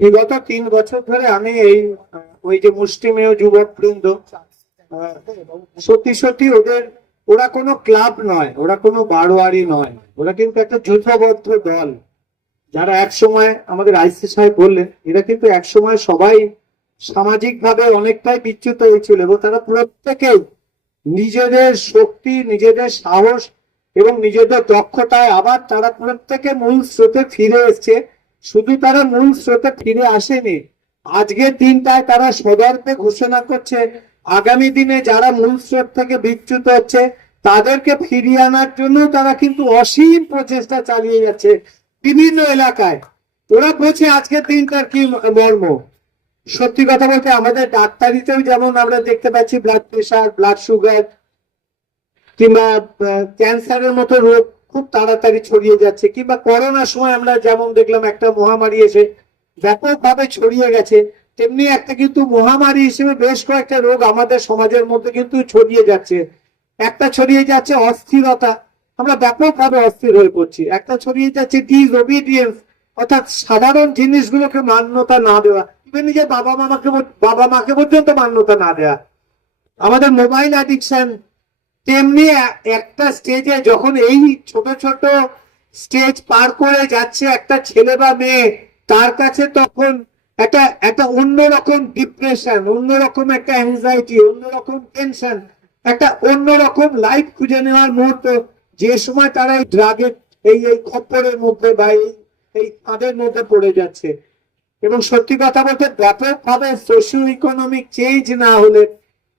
বিগত তিন বছর ধরে আমি এই ওই যে মুষ্টিমেয় যুবক বৃন্দ সত্যি সত্যি ওদের, ওরা কোনো ক্লাব নয়, ওরা কোনো বারোয়ারি নয়, ওরা কিন্তু একটা যুদ্ধবদ্ধ দল। যারা এক সময় আমাদের আইসি সাহেব বললেন, এরা কিন্তু এক সময় সবাই সামাজিক ভাবে অনেকটাই বিচ্যুত হয়েছিল এবং তারা প্রত্যেকেই নিজেদের শক্তি, নিজেদের সাহস এবং নিজেদের দক্ষতায় আবার তারা প্রত্যেকে মূল স্রোতে ফিরে এসছে। শুধু তারা মূল স্রোতে ফিরে আসেনি, আজকের দিনটায় তারা সদর্পে ঘোষণা করছে, আগামী দিনে যারা মূল স্রোত থেকে বিচ্যুত হচ্ছে, তাদেরকে ফিরিয়ে আনার জন্য তারা কিন্তু অসীম প্রচেষ্টা চালিয়ে যাচ্ছে বিভিন্ন এলাকায়। ওরা বলছে, আজকের দিনটার কি মর্ম? সত্যি কথা বলতে আমাদের ডাক্তারিতেও যেমন আমরা দেখতে পাচ্ছি ব্লাড প্রেশার ব্লাড সুগার কিংবা ক্যান্সারের মতো রোগ খুব তাড়াতাড়ি ছড়িয়ে যাচ্ছে, কিংবা করোনার সময় আমরা যেমন দেখলাম একটা মহামারী এসে ব্যাপকভাবে ছড়িয়ে গেছে, তেমনি একটা কিন্তু মহামারী হিসেবে বেশ কয়েকটা রোগ আমাদের সমাজের মধ্যে কিন্তু ছড়িয়ে যাচ্ছে। একটা ছড়িয়ে যাচ্ছে অস্থিরতা, আমরা ব্যাপকভাবে অস্থির হয়ে পড়ছি। একটা ছড়িয়ে যাচ্ছে ডিসওবিডিয়েন্স অর্থাৎ সাধারণ জিনিসগুলোকে মান্যতা না দেওয়া ইভেন নিজের বাবা মামাকে বাবা মাকে পর্যন্ত মান্যতা না দেওয়া। আমাদের মোবাইল অ্যাডিকশন তেমনি একটা স্টেজে যখন এই ছোট ছোট স্টেজ পার করে যাচ্ছে একটা ছেলে বা মেয়ে, তার কাছে তখন একটা একটা অন্যরকম ডিপ্রেশন অন্যরকম একটা অ্যাংজাইটি অন্যরকম টেনশন একটা অন্যরকম লাইফ খুঁজে নেওয়ার মুহূর্ত। যে সময় তারা এই ড্রাগের এই এই খপ্পরের মধ্যে বা এই ফাঁদের মধ্যে পড়ে যাচ্ছে। এবং সত্যি কথা বলতে ব্যাপকভাবে সোশিও ইকোনমিক চেঞ্জ না হলে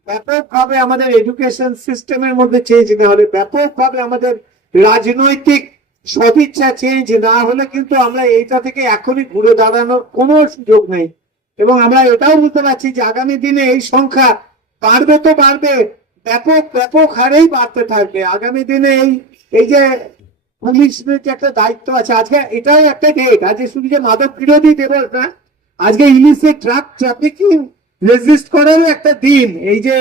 ব্যাপকভাবে আমাদের এডুকেশন সিস্টেমের মধ্যে চেঞ্জ না হলে, ব্যাপকভাবে আমাদের রাজনৈতিক সদিচ্ছা চেঞ্জ না হলে কিন্তু আমরা এইটা থেকে এখনই ঘুরে দাঁড়ানোর কোনো সুযোগ নেই। এবং আমরা এটাও বলতে পারছি যে আগামী দিনে এই সংখ্যা বাড়বে তো বাড়বে, ব্যাপক ব্যাপক হারেই বাড়তে থাকবে। আগামী দিনে এই এই যে পুলিশের যে একটা দায়িত্ব আছে, আজকে এটাও একটা ডেট আজকে শুধু যে মাদক বিরোধী দিবস না, আজকে ইলিশে ট্রাক ট্রাফিকিং রেজিস্ট করারও একটা দিন। এই যে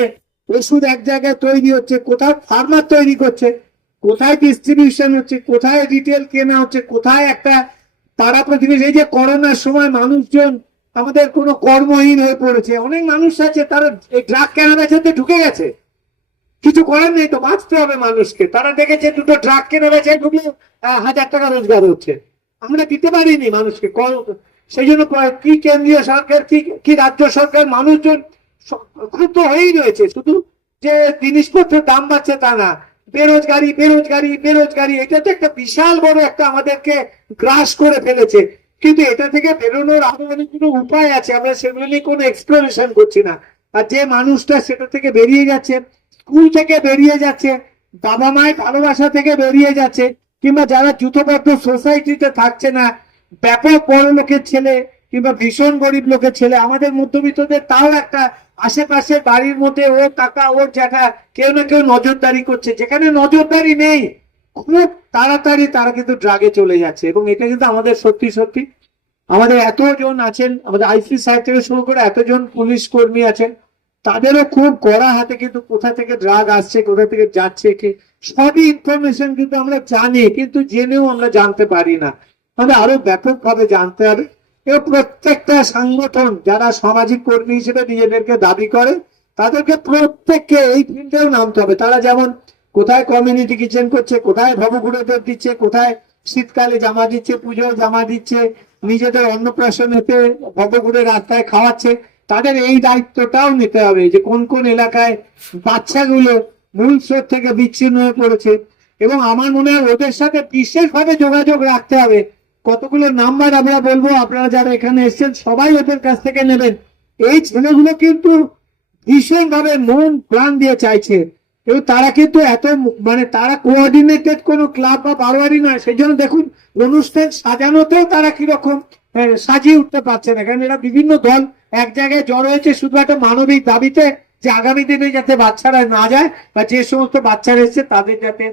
ওষুধ এক জায়গায় তৈরি হচ্ছে, কোথায় ফার্মার তৈরি করছে, কোথায় ডিস্ট্রিবিউশন হচ্ছে, কোথায় রিটেল কেনা হচ্ছে, কোথায় একটা পাড়া প্রতিবেশী এই যে করোনার সময় মানুষজন আমাদের কোনো কর্মহীন হয়ে পড়েছে। অনেক মানুষ আছে, তারা এই ড্রাগ কেনা বেচাতে ঢুকে গেছে। কিছু করার নেই তো, বাঁচতে হবে মানুষকে। তারা দেখেছে দুটো ড্রাগ কেনা বেচে ঢুকলে হাজার টাকা রোজগার হচ্ছে। আমরা দিতে পারিনি মানুষকে। সেই জন্য কি কেন্দ্রীয় সরকার, কি কি রাজ্য সরকার মানুষজন ক্ষুব্ধ হয়েই রয়েছে? শুধু যে জিনিসপত্রের দাম বাড়ছে তা না, বেরোজগারি বেরোজগারি বেরোজগারি, এটা তো একটা বিশাল বড় একটা আমাদেরকে গ্রাস করে ফেলেছে। কিন্তু এটা থেকে বেরোনোর আরও অনেকগুলো উপায় আছে, আমরা সেগুলো নিয়ে কোনো এক্সপ্লোরেশন করছি না। আর যে মানুষটা সেটা থেকে বেরিয়ে যাচ্ছে, স্কুল থেকে বেরিয়ে যাচ্ছে, বাবা মায়ের ভালোবাসা থেকে বেরিয়ে যাচ্ছে, কিংবা যারা যুথবদ্ধ সোসাইটিতে থাকছে না ব্যাপক বড় লোকের ছেলে কিংবা ভীষণ গরিব লোকের ছেলে, আমাদের মধ্যবিত্তদের তাও একটা আশেপাশের বাড়ির মধ্যে ওর কাকা, ওর জ্যাঠা কেউ না কেউ নজরদারি করছে। যেখানে নজরদারি নেই, খুব তাড়াতাড়ি তারা কিন্তু ড্রাগে চলে যাচ্ছে এবং এটা কিন্তু আমাদের সত্যি সত্যি। আমাদের এতজন আছেন, আমাদের আইসি সাহেব থেকে শুরু করে এতজন পুলিশ কর্মী আছেন, তাদেরও খুব কড়া হাতে কিন্তু কোথা থেকে ড্রাগ আসছে, কোথা থেকে যাচ্ছে, কি সবই ইনফরমেশন কিন্তু আমরা জানি, কিন্তু জেনেও আমরা জানতে পারি না। আমাদের আরও ব্যাপকভাবে জানতে হবে এবং প্রত্যেকটা সংগঠন যারা সামাজিক কর্মী হিসেবে নিজেদেরকে দাবি করে, তাদেরকে প্রত্যেককে এই ফিল্ডেও নামতে হবে। তারা যেমন কোথায় কমিউনিটি কিচেন করছে, কোথায় ভবঘুরেদের দিচ্ছে, কোথায় শীতকালে জামা দিচ্ছে পুজো জামা দিচ্ছে, নিজেদের অন্নপ্রাশনেতে ভবঘুরে রাস্তায় খাওয়াচ্ছে, তাদের এই দায়িত্বটাও নিতে হবে যে কোন কোন এলাকায় বাচ্চাগুলো মূল স্রোত থেকে বিচ্ছিন্ন হয়ে পড়েছে। এবং আমার মনে হয় ওদের সাথে বিশেষভাবে যোগাযোগ রাখতে হবে কতগুলো নাম্বার আমরা বলব, আপনারা যারা এখানে এসেছেন, সবাই ওদের কাছ থেকে নেবেন। এই ছেলেগুলো কিন্তু ভীষণ ভাবে মন প্রাণ দিয়ে চাইছে। এবং তারা কিন্তু এত মানে তারা কোঅর্ডিনেটেড কোনো ক্লাব বা বারোয়ারি নয় সেই জন্য দেখুন, অনুষ্ঠান সাজানোতেও তারা কীরকম সাজিয়ে উঠতে পারছে না। কারণ এরা বিভিন্ন দল এক জায়গায় জড়ো হয়েছে, শুধু একটা মানবিক দাবিতে যে আগামী দিনে যাতে বাচ্চারা না যায় বা যে সমস্ত বাচ্চারা এসছে, তাদের যাতে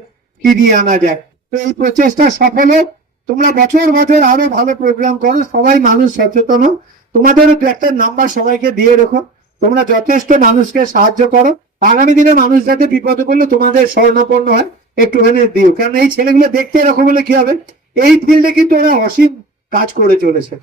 ফিরিয়ে আনা যায়। তো এই প্রচেষ্টা সফল হোক। তোমরা বছর বছর আরও ভালো প্রোগ্রাম করো, সবাই মানুষ সচেতন দু একটা নাম্বার সবাইকে দিয়ে রেখো। তোমরা যথেষ্ট মানুষকে সাহায্য করো। আগামী দিনে মানুষ যাতে বিপদে পড়লে তোমাদের স্বর্ণপন্ন হয়, একটুখানি দিও। কারণ এই ছেলেগুলো দেখতে এরকম হলে কি হবে? এই ফিল্ডে কিন্তু ওরা অসীম কাজ করে চলেছে।